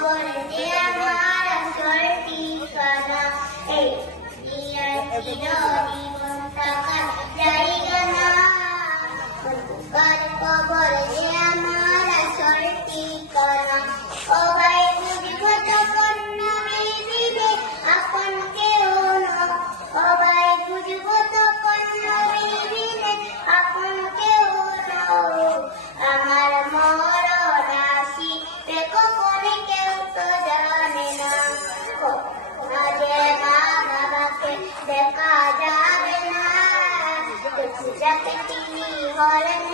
খবর যে আমার আসল ঠিকানা এই দুনিয়ার চিরজীবন থাকার জায়গা না অন্ধকার খবর যে আমার আসল ঠিকানা সবাই বুঝবো তখন নবীর বিদে আপন কেউ নয় সবাই বুঝবো তখন নবীর বিদে আপন কেউ নয় আমার মরণ আসিবে কখনো কেউ তো জানে না যে মা বাবাকে দেখা যাবে না যাকে তিনি হলেন